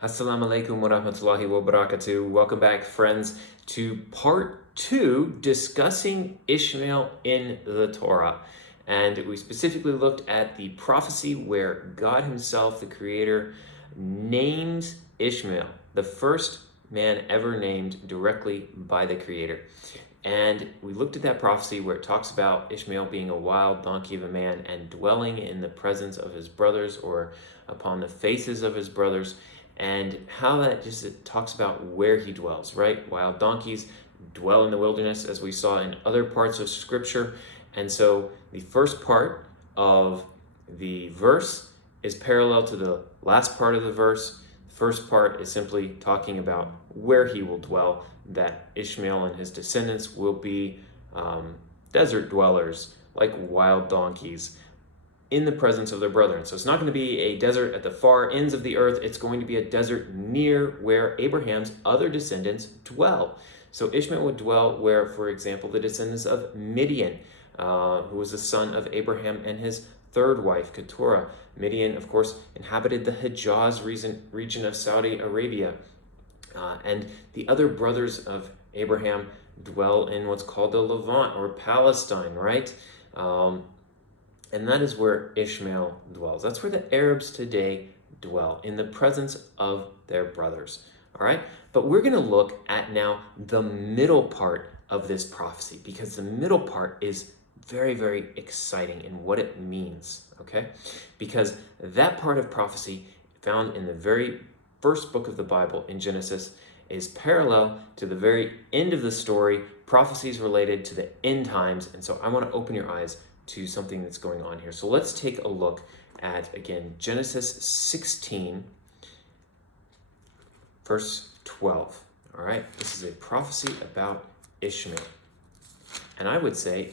Assalamu alaikum wa rahmatullahi wa barakatuh. Welcome back, friends, to part 2, discussing Ishmael in the Torah. And we specifically looked at the prophecy where God himself, the creator, names Ishmael, the first man ever named directly by the creator. And we looked at that prophecy where it talks about Ishmael being a wild donkey of a man and dwelling in the presence of his brothers or upon the faces of his brothers, and how that just it talks about where he dwells, right? Wild donkeys dwell in the wilderness, as we saw in other parts of Scripture. And so the first part of the verse is parallel to the last part of the verse. The first part is simply talking about where he will dwell, that Ishmael and his descendants will be desert dwellers, like wild donkeys, in the presence of their brethren. So it's not going to be a desert at the far ends of the earth. It's going to be a desert near where Abraham's other descendants dwell. So Ishmael would dwell where, for example, the descendants of Midian, who was the son of Abraham and his third wife, Keturah. Midian, of course, inhabited the Hijaz region of Saudi Arabia. And the other brothers of Abraham dwell in what's called the Levant, or Palestine, right? And that is where Ishmael dwells. That's where the Arabs today dwell, in the presence of their brothers. All right? But we're going to look at now the middle part of this prophecy, because the middle part is very, very exciting in what it means. Okay? Because that part of prophecy found in the very first book of the Bible, in Genesis, is parallel to the very end of the story, prophecies related to the end times. And so I want to open your eyes to something that's going on here. So let's take a look at, again, Genesis 16, verse 12. All right, this is a prophecy about Ishmael. And I would say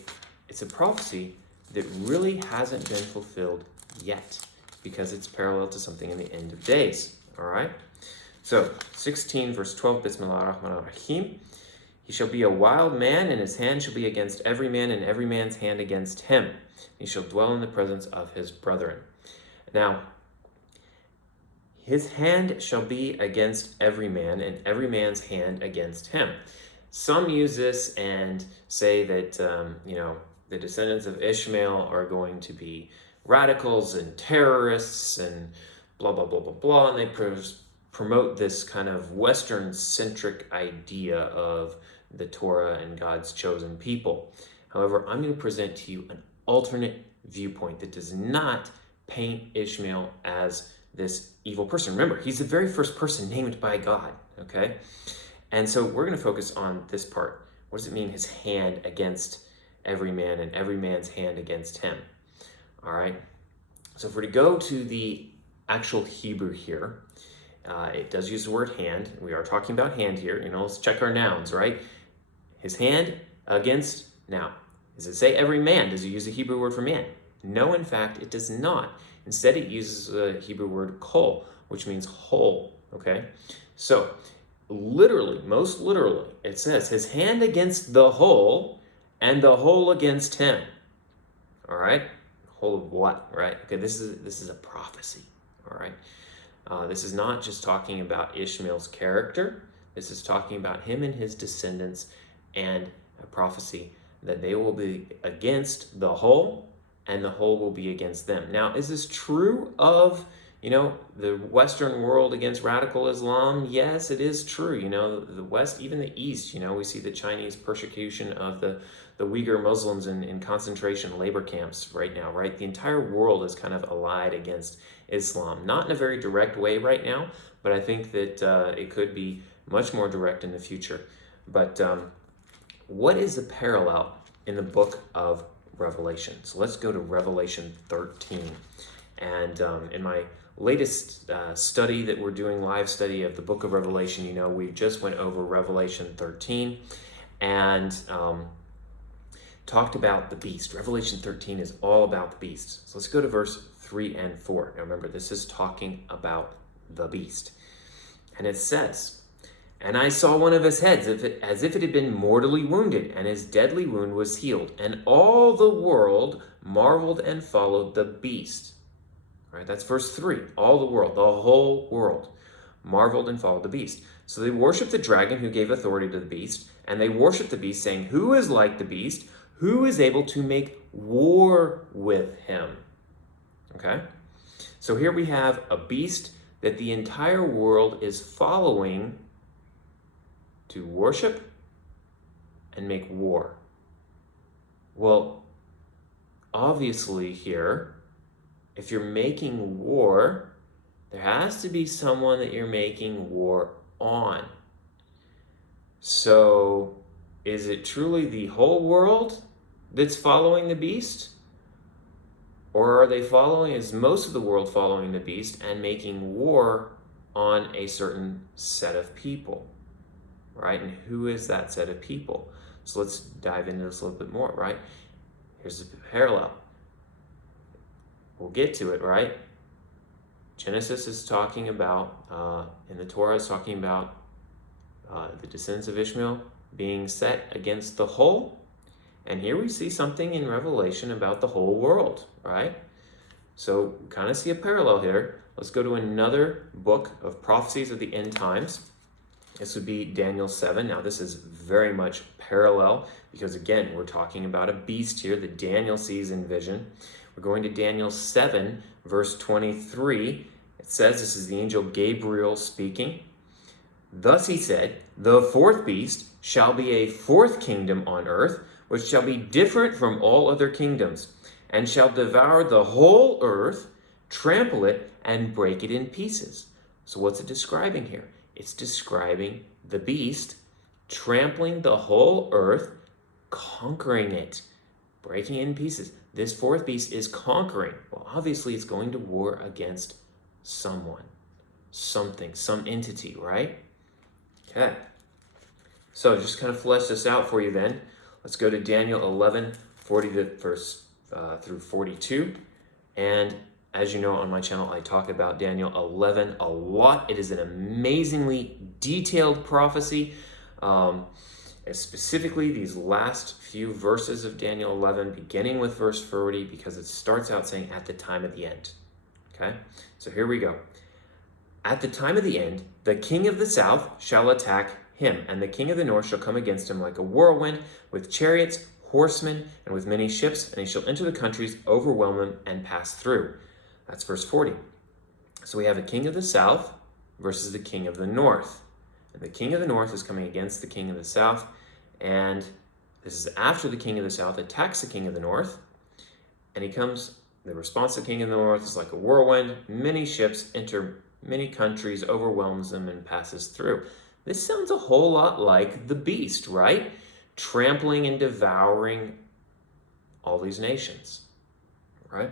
it's a prophecy that really hasn't been fulfilled yet, because it's parallel to something in the end of days. All right, so 16, verse 12, Bismillah ar-Rahman ar-Rahim. He shall be a wild man, and his hand shall be against every man, and every man's hand against him. He shall dwell in the presence of his brethren. Now, his hand shall be against every man, and every man's hand against him. Some use this and say that, the descendants of Ishmael are going to be radicals and terrorists and blah, blah, blah, blah, blah, and they promote this kind of Western-centric idea of the Torah and God's chosen people. However, I'm going to present to you an alternate viewpoint that does not paint Ishmael as this evil person. Remember, he's the very first person named by God, okay? And so we're going to focus on this part. What does it mean, his hand against every man and every man's hand against him? All right? So if we're to go to the actual Hebrew here, it does use the word hand. We are talking about hand here. Let's check our nouns, right? His hand against, now, does it say every man? Does it use the Hebrew word for man? No, in fact, it does not. Instead, it uses the Hebrew word kol, which means whole, okay? So, literally, most literally, it says his hand against the whole and the whole against him. All right? Whole of what, right? Okay, this is a prophecy, all right? This is not just talking about Ishmael's character. This is talking about him and his descendants, and a prophecy that they will be against the whole, and the whole will be against them. Now, is this true of, the Western world against radical Islam? Yes, it is true. The West, even the East, we see the Chinese persecution of the Uyghur Muslims in concentration labor camps right now, right? The entire world is kind of allied against Islam. Not in a very direct way right now, but I think that it could be much more direct in the future. But what is the parallel in the book of Revelation? So let's go to Revelation 13. And in my latest study that we're doing, live study of the book of Revelation, we just went over Revelation 13 and talked about the beast. Revelation 13 is all about the beast. So let's go to verse 3 and 4. Now remember, this is talking about the beast. And it says, "And I saw one of his heads as if it had been mortally wounded, and his deadly wound was healed. And all the world marveled and followed the beast." All right, that's verse 3. All the world, the whole world, marveled and followed the beast. So they worshiped the dragon who gave authority to the beast, and they worshiped the beast, saying, who is like the beast? Who is able to make war with him? Okay? So here we have a beast that the entire world is following to worship and make war. Well, obviously here, if you're making war, there has to be someone that you're making war on. So, is it truly the whole world that's following the beast? Or are they is most of the world following the beast and making war on a certain set of people, right? And who is that set of people? So let's dive into this a little bit more, right? Here's a parallel. We'll get to it, right? Genesis is talking about, in the Torah is talking about the descendants of Ishmael being set against the whole. And here we see something in Revelation about the whole world, right? So kind of see a parallel here. Let's go to another book of prophecies of the end times. This would be Daniel 7. Now this is very much parallel because again, we're talking about a beast here that Daniel sees in vision. We're going to Daniel 7, verse 23. It says, this is the angel Gabriel speaking. Thus he said, the fourth beast shall be a fourth kingdom on earth, which shall be different from all other kingdoms, and shall devour the whole earth, trample it, and break it in pieces. So what's it describing here? It's describing the beast trampling the whole earth, conquering it, breaking it in pieces. This fourth beast is conquering. Well, obviously it's going to war against someone, something, some entity, right? Okay. So just kind of flesh this out for you then. Let's go to Daniel 11, 40 through 42. And as you know, on my channel, I talk about Daniel 11 a lot. It is an amazingly detailed prophecy. Specifically, these last few verses of Daniel 11, beginning with verse 40, because it starts out saying, at the time of the end. Okay? So here we go. At the time of the end, the king of the south shall attack him, and the king of the north shall come against him like a whirlwind, with chariots, horsemen, and with many ships, and he shall enter the countries, overwhelm them, and pass through. That's verse 40. So we have a king of the south versus the king of the north. And the king of the north is coming against the king of the south, and this is after the king of the south attacks the king of the north, and he comes, the response to the king of the north is like a whirlwind, many ships enter many countries, overwhelms them, and passes through. This sounds a whole lot like the beast, right? Trampling and devouring all these nations, right?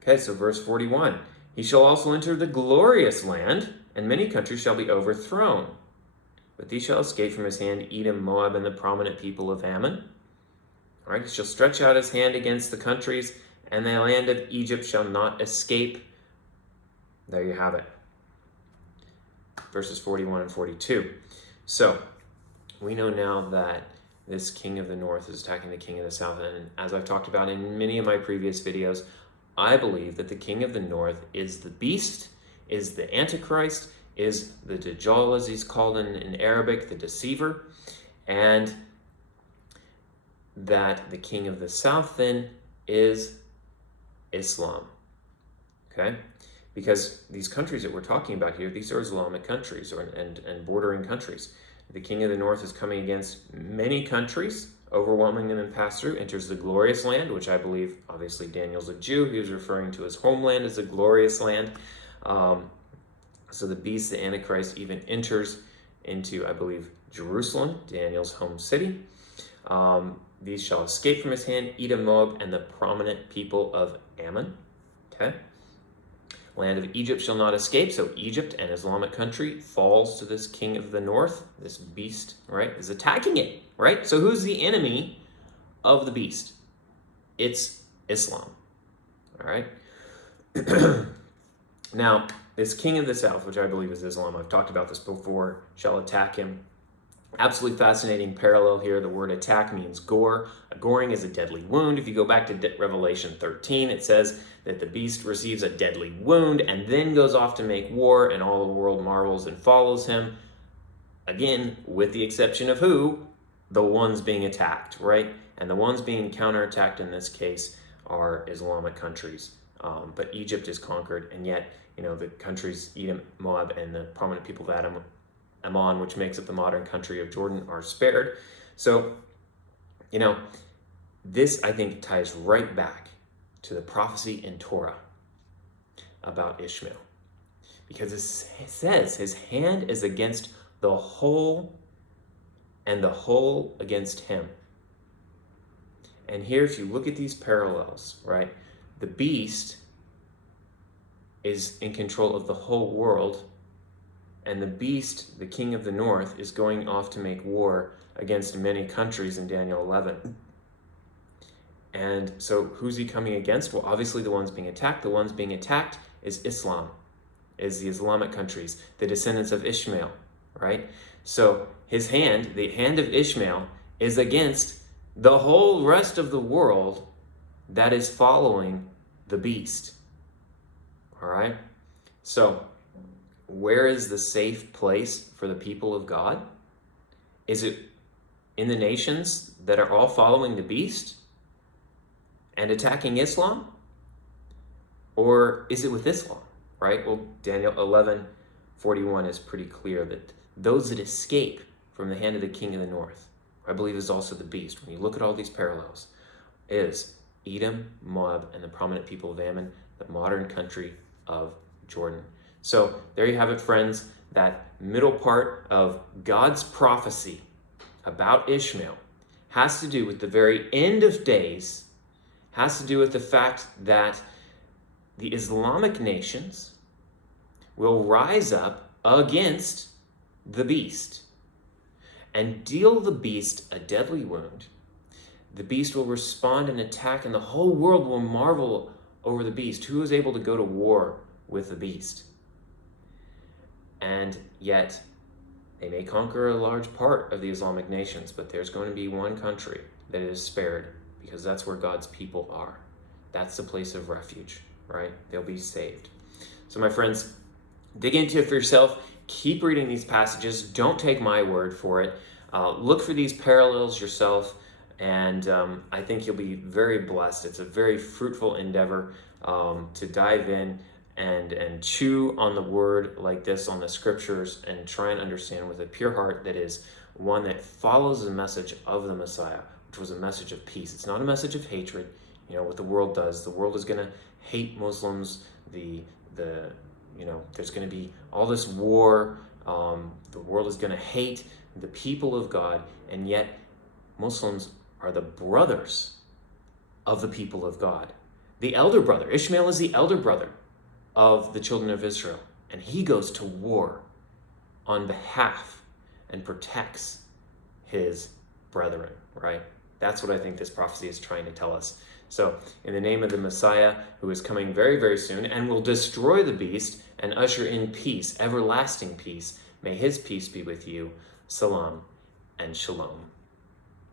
Okay, so verse 41. He shall also enter the glorious land, and many countries shall be overthrown. But these shall escape from his hand, Edom, Moab, and the prominent people of Ammon. All right, he shall stretch out his hand against the countries, and the land of Egypt shall not escape. There you have it. Verses 41 and 42. So, we know now that this king of the north is attacking the king of the south. And as I've talked about in many of my previous videos, I believe that the king of the north is the beast, is the Antichrist, is the Dajjal, as he's called in Arabic, the deceiver. And that the king of the south then is Islam. Okay? Because these countries that we're talking about here, these are Islamic countries and bordering countries. The king of the north is coming against many countries, overwhelming them and pass through, enters the glorious land, which I believe, obviously Daniel's a Jew. He was referring to his homeland as the glorious land. So the beast, the Antichrist, even enters into, I believe, Jerusalem, Daniel's home city. These shall escape from his hand, Edom, Moab, and the prominent people of Ammon. Okay? Land of Egypt shall not escape. So Egypt, an Islamic country, falls to this king of the north. This beast, right, is attacking it, right? So who's the enemy of the beast? It's Islam, all right? Now, this king of the south, which I believe is Islam, I've talked about this before, shall attack him. Absolutely fascinating parallel here. The word attack means gore. A goring is a deadly wound. If you go back to Revelation 13, it says that the beast receives a deadly wound and then goes off to make war, and all the world marvels and follows him. Again, with the exception of who? The ones being attacked, right? And the ones being counterattacked in this case are Islamic countries. But Egypt is conquered, and yet, the countries Edom, Moab, and the prominent people of Ammon, which makes up the modern country of Jordan, are spared. So, this, I think, ties right back to the prophecy in Torah about Ishmael. Because it says his hand is against the whole, and the whole against him. And here, if you look at these parallels, right, the beast is in control of the whole world, and the beast, the king of the north, is going off to make war against many countries in Daniel 11. And so who's he coming against? Well, obviously the ones being attacked. The ones being attacked is Islam, is the Islamic countries, the descendants of Ishmael, right? So his hand, the hand of Ishmael, is against the whole rest of the world that is following the beast. All right? So where is the safe place for the people of God? Is it in the nations that are all following the beast and attacking Islam? Or is it with Islam, right? Well, Daniel 11:41 is pretty clear that those that escape from the hand of the king of the north, I believe is also the beast, when you look at all these parallels, is Edom, Moab, and the prominent people of Ammon, the modern country of Jordan. So there you have it, friends. That middle part of God's prophecy about Ishmael has to do with the very end of days, has to do with the fact that the Islamic nations will rise up against the beast and deal the beast a deadly wound. The beast will respond and attack, and the whole world will marvel over the beast. Who is able to go to war with the beast? And yet, they may conquer a large part of the Islamic nations, but there's going to be one country that is spared, because that's where God's people are. That's the place of refuge, right? They'll be saved. So my friends, dig into it for yourself. Keep reading these passages. Don't take my word for it. Look for these parallels yourself, and I think you'll be very blessed. It's a very fruitful endeavor to dive in and chew on the word like this, on the scriptures, and try and understand with a pure heart that is one that follows the message of the Messiah, which was a message of peace. It's not a message of hatred. What the world does. The world is going to hate Muslims. There's going to be all this war. The world is going to hate the people of God, and yet Muslims are the brothers of the people of God. The elder brother. Ishmael is the elder brother of the children of Israel, and he goes to war on behalf and protects his brethren, right? That's what I think this prophecy is trying to tell us. So, in the name of the Messiah, who is coming very, very soon and will destroy the beast and usher in peace, everlasting peace, may his peace be with you. Salam and shalom.